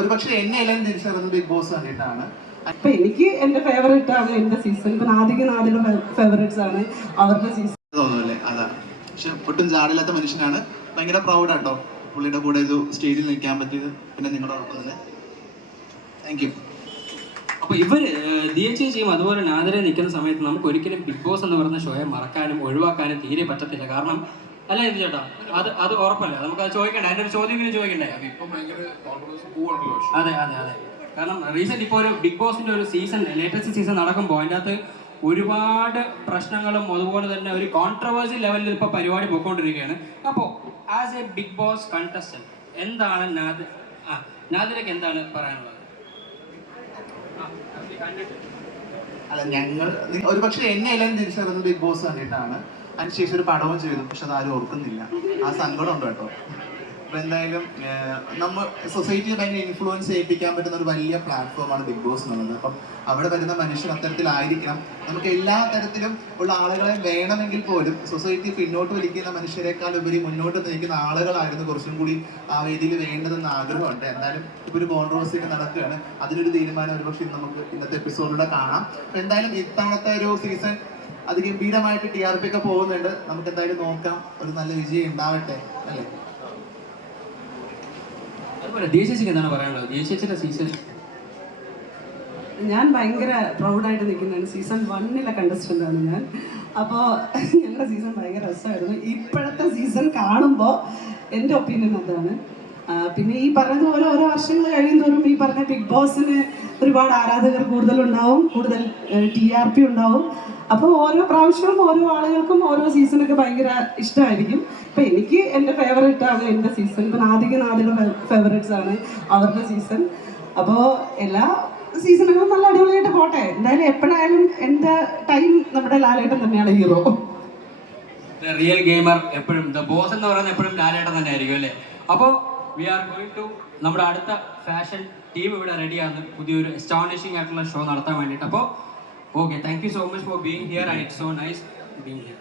ഒരുപക്ഷെ എന്നെ എല്ലാം തിരിച്ചറിയുന്നത് ബിഗ് ബോസ് കണ്ടിട്ടാണ്. അപ്പൊ എനിക്ക് എന്റെ ഫേവറേറ്റ് ആണ് എന്റെ സീസൺ ഇപ്പൊ നാദിക നാദിയുടെ ഫേവറേറ്റ്സ് ആണ് അവരുടെ സീസൺ തോന്നുന്നല്ലേ അതാ. പക്ഷെ ഒട്ടും ചാടില്ലാത്ത മനുഷ്യനാണ്. ഭയങ്കര പ്രൗഡ് ആട്ടോ. പുള്ളിയുടെ കൂടെ ഒരു സ്റ്റേജിൽ നിൽക്കാൻ പറ്റിയത്. പിന്നെ നിങ്ങളുടെ ഒപ്പം തന്നെ. താങ്ക് യു അപ്പൊ ഇവർ ദിയ ചേച്ചിയും അതുപോലെ നാദരെ നിൽക്കുന്ന സമയത്ത് നമുക്ക് ഒരിക്കലും ബിഗ് ബോസ് എന്ന് പറയുന്ന ഷോയെ മറക്കാനും ഒഴിവാക്കാനും തീരെ പറ്റത്തില്ല. കാരണം അല്ല ഇത് ചേട്ടാ അത് അത് ഉറപ്പല്ല? നമുക്ക് അത് ചോദിക്കണ്ടേ? അതിന്റെ ഒരു ചോദ്യമെങ്കിലും ചോദിക്കണ്ടേ? ഇപ്പം അതെ അതെ അതെ. കാരണം റീസെന്റ് ഇപ്പോൾ ഒരു ബിഗ് ബോസിന്റെ ഒരു സീസൺ ലേറ്റസ്റ്റ് സീസൺ നടക്കുമ്പോൾ അതിന്റെ അകത്ത് ഒരുപാട് പ്രശ്നങ്ങളും അതുപോലെ തന്നെ ഒരു കോൺട്രവേഴ്സി ലെവലിൽ ഇപ്പോൾ പരിപാടി പോയിക്കൊണ്ടിരിക്കുകയാണ് അപ്പോ as a big boss contestant എന്താണ് നാദ് ആ നാദിലേക്ക് എന്താണ് പറയാനുള്ളത്? അല്ല ഞങ്ങൾ ഒരുപക്ഷെ എന്നെ എല്ലാം തിരിച്ചറിയുന്നത് ബിഗ് ബോസ് കണ്ടിട്ടാണ്. അതിനുശേഷം ഒരു പടവും ചെയ്തു പക്ഷെ ആരും ഓർക്കുന്നില്ല. ആ സങ്കടം ഉണ്ട് കേട്ടോ. അപ്പൊ എന്തായാലും നമ്മൾ നമ്മ സൊസൈറ്റിയെ ഭയങ്കര ഇൻഫ്ലുവൻസ് ചെയ്യിപ്പിക്കാൻ പറ്റുന്ന ഒരു വലിയ പ്ലാറ്റ്ഫോമാണ് ബിഗ് ബോസ് എന്നുള്ളത്. അപ്പം അവിടെ വരുന്ന മനുഷ്യർ അത്തരത്തിലായിരിക്കണം. നമുക്ക് എല്ലാ തരത്തിലും ഉള്ള ആളുകളെ വേണമെങ്കിൽ പോലും സൊസൈറ്റി പിന്നോട്ട് വലിക്കുന്ന മനുഷ്യരെക്കാൾ ഉപരി മുന്നോട്ട് നയിക്കുന്ന ആളുകളായിരുന്നു കുറച്ചും കൂടി ആ വേദിയിൽ വേണ്ടതെന്ന് ആഗ്രഹമുണ്ട്. എന്തായാലും ഇപ്പൊ ഒരു കോൺട്രവേഴ്സി ഒക്കെ നടക്കുകയാണ്. അതിനൊരു തീരുമാനം ഒരുപക്ഷെ നമുക്ക് ഇന്നത്തെ എപ്പിസോഡിലൂടെ കാണാം. എന്തായാലും ഇത്തവണത്തെ ഒരു സീസൺ അതിഗംഭീരമായിട്ട് ടി ആർ പി ഒക്കെ പോകുന്നുണ്ട്. നമുക്ക് എന്തായാലും നോക്കാം. ഒരു നല്ല വിജയം ഉണ്ടാവട്ടെ അല്ലേ? ഞാൻ ഭയങ്കര പ്രൗഡായിട്ട് നിൽക്കുന്നതാണ്. സീസൺ വണ്ണിലെ കണ്ടസ്റ്റന്റ് ആണ് ഞാൻ. അപ്പോൾ ഞങ്ങളുടെ സീസൺ ഭയങ്കര രസമായിരുന്നു. ഇപ്പോഴത്തെ സീസൺ കാണുമ്പോൾ എന്റെ ഒപ്പീനിയൻ അതാണ്. പിന്നെ ഈ പറഞ്ഞതുപോലെ ഓരോ വർഷങ്ങൾ കഴിയുന്നതോറും ഈ പറഞ്ഞ ബിഗ് ബോസിന് ഒരുപാട് ആരാധകർ കൂടുതലുണ്ടാവും കൂടുതൽ ടി ആർ പി ഉണ്ടാവും. അപ്പോൾ ഓരോ പ്രാവശ്യവും ഓരോ ആളുകൾക്കും ഓരോ സീസണൊക്കെ ഭയങ്കര ഇഷ്ടമായിരിക്കും. ഇപ്പം എനിക്ക് എന്റെ ഫേവറേറ്റ് ആണ് എന്റെ സീസൺ ഇപ്പം നാദിക നാദിയുടെ ഫേവറേറ്റ്സ് ആണ് അവരുടെ സീസൺ അപ്പോൾ എല്ലാ സീസണുകളും നല്ല അടിപൊളിയായിട്ട് പോട്ടെ. എന്തായാലും എപ്പോഴായാലും എന്റെ ടൈം നമ്മുടെ ലാലേട്ടൻ തന്നെയാണ് ഹീറോ റിയൽ ഗെയിമർ എപ്പോഴും ദ ബോസ് എന്ന് പറയുന്നത് എപ്പോഴും ലാലേട്ടൻ തന്നെ ആയിരിക്കും അല്ലേ? അപ്പോൾ വി ആർ ഗോയിങ് ടു നമ്മുടെ അടുത്ത ഫാഷൻ ടീം ഇവിടെ റെഡിയാണ് പുതിയൊരു എസ്റ്റാബ്ലിഷിംഗ് ആയിട്ടുള്ള ഷോ നടത്താൻ വേണ്ടിയിട്ട്. അപ്പോൾ okay thank you so much for being here and it so nice being here